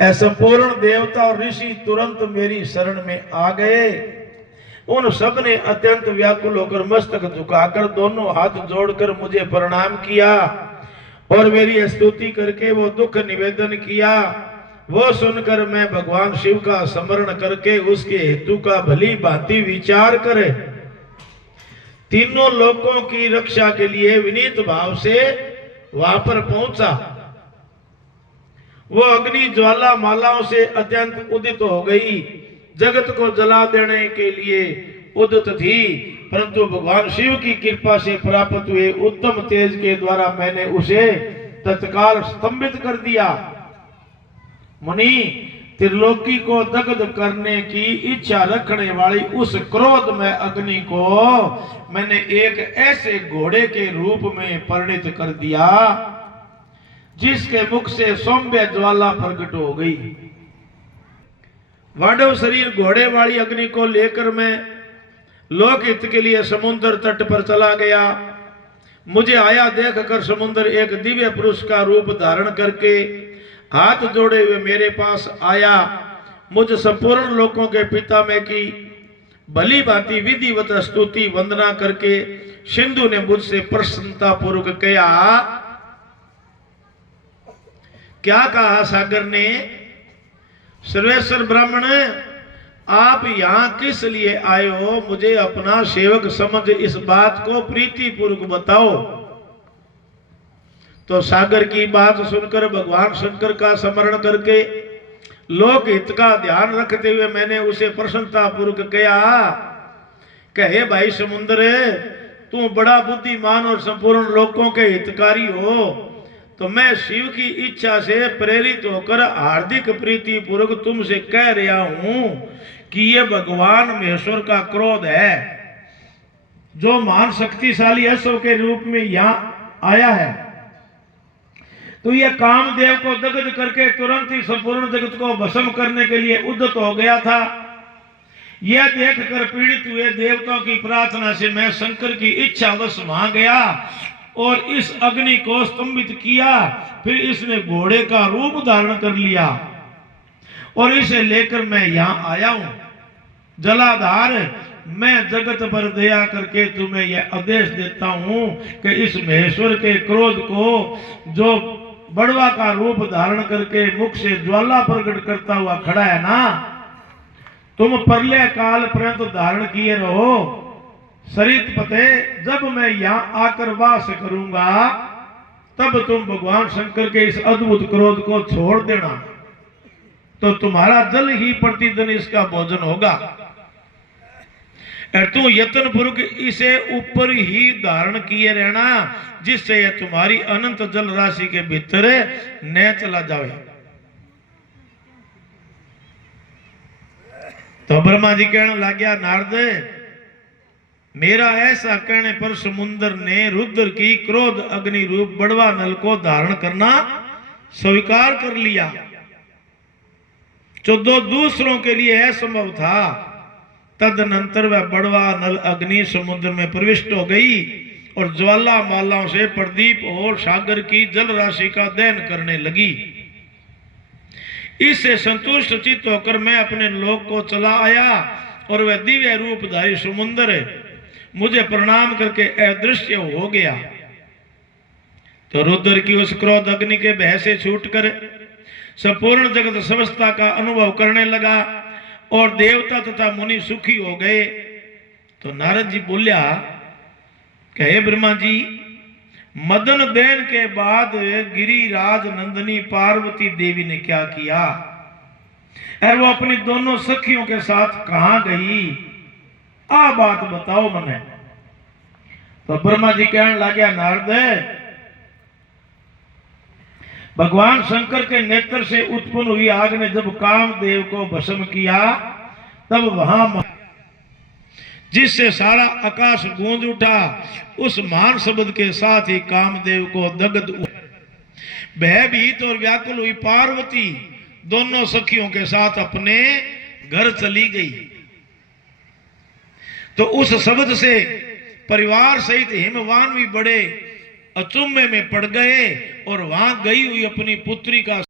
संपूर्ण देवता और ऋषि तुरंत मेरी शरण में आ गए। उन सब ने अत्यंत व्याकुल होकर मस्तक झुकाकर दोनों हाथ जोड़कर मुझे प्रणाम किया और मेरी स्तुति करके वो दुख निवेदन किया। वो सुनकर मैं भगवान शिव का स्मरण करके उसके हेतु का भली भांति विचार करे तीनों लोकों की रक्षा के लिए विनीत भाव से वहां पर पहुंचा। वो अग्नि ज्वाला मालाओं से अत्यंत उदित हो गई, जगत को जला देने के लिए उदित थी, परंतु भगवान शिव की कृपा से प्राप्त हुए उत्तम तेज के द्वारा मैंने उसे तत्काल स्तंभित कर दिया। मुनि, त्रिलोकी को दग्ध करने की इच्छा रखने वाली उस क्रोध में अग्नि को मैंने एक ऐसे घोड़े के रूप में परिणित कर दिया जिसके मुख से सौम्य ज्वाला प्रकट हो गई। वाडव शरीर घोड़े वाली अग्नि को लेकर मैं लोकहित के लिए समुद्र तट पर चला गया। मुझे आया देखकर समुद्र एक दिव्य पुरुष का रूप धारण करके हाथ जोड़े हुए मेरे पास आया। मुझ संपूर्ण लोकों के पिता में की भली भांति विधिवत स्तुति वंदना करके सिंधु ने मुझसे प्रसन्नता पूर्वक कहा, क्या कहा सागर ने? सर्वेश्वर ब्राह्मण, आप यहां किस लिए आए हो? मुझे अपना सेवक समझ इस बात को प्रीति पूर्वक बताओ। तो सागर की बात सुनकर भगवान शंकर का स्मरण करके लोकहित का ध्यान रखते हुए मैंने उसे प्रसन्नता पूर्वक कहा, कहे भाई समुद्र, तू बड़ा बुद्धिमान और संपूर्ण लोकों के हितकारी हो, तो मैं शिव की इच्छा से प्रेरित होकर हार्दिक प्रीति पूर्वक तुमसे कह रहा हूं कि ये भगवान महेश्वर का क्रोध है जो महान शक्तिशाली अश्व के रूप में यहां आया है। तो ये कामदेव को दग्ध करके तुरंत ही संपूर्ण जगत को भस्म करने के लिए उद्यत हो गया था। यह देखकर पीड़ित हुए देवताओं की प्रार्थना से मैं शंकर की इच्छा वश वहां गया और इस अग्नि को स्तंभित किया। फिर इसने घोड़े का रूप धारण कर लिया और इसे लेकर मैं यहां आया हूं। जलाधार, मैं जगत पर दया करके तुम्हें यह आदेश देता हूं कि इस महेश्वर के क्रोध को, जो बड़वा का रूप धारण करके मुख से ज्वाला प्रकट करता हुआ खड़ा है ना, तुम प्रलय काल पर्यंत धारण किए रहो। सरित पते, जब मैं यहां आकर वास करूंगा तब तुम भगवान शंकर के इस अद्भुत क्रोध को छोड़ देना, तो तुम्हारा जल ही प्रतिदिन इसका भोजन होगा। तू यत्न पूर्वक इसे ऊपर ही धारण किए रहना, जिससे यह तुम्हारी अनंत जल राशि के भीतर न चला जाए। तो ब्रह्मा जी कहने लग गया, नारद, मेरा ऐसा कहने पर समुद्र ने रुद्र की क्रोध अग्नि रूप बड़वा नल को धारण करना स्वीकार कर लिया, जो दो दूसरों के लिए असंभव था। तदनंतर वह बड़वा नल अग्नि समुद्र में प्रविष्ट हो गई और ज्वाला मालाओं से प्रदीप और सागर की जल राशि का दहन करने लगी। इससे संतुष्ट चित्त होकर मैं अपने लोक को चला आया और वह दिव्य रूपधारी समुद्र मुझे प्रणाम करके अदृश्य हो गया। तो रुद्र की उस क्रोध अग्नि के भय से छूटकर संपूर्ण जगत समस्ता का अनुभव करने लगा और देवता तथा मुनि सुखी हो गए। तो नारद जी बोलिया, कहे ब्रह्मा जी, मदन देन के बाद गिरिराज नंदनी पार्वती देवी ने क्या किया? और वो अपनी दोनों सखियों के साथ कहां गई? आ बात बताओ मने। तो ब्रह्मा जी कहने लगे, नारद, भगवान शंकर के नेत्र से उत्पन्न हुई आग ने जब कामदेव को भस्म किया, तब वहां जिससे सारा आकाश गूंज उठा, उस महान शब्द के साथ ही कामदेव को दग्ध भयभीत और व्याकुल हुई पार्वती दोनों सखियों के साथ अपने घर चली गई। तो उस शब्द से परिवार सहित हिमवान भी बड़े अचंभे में पड़ गए और वहां गई हुई अपनी पुत्री का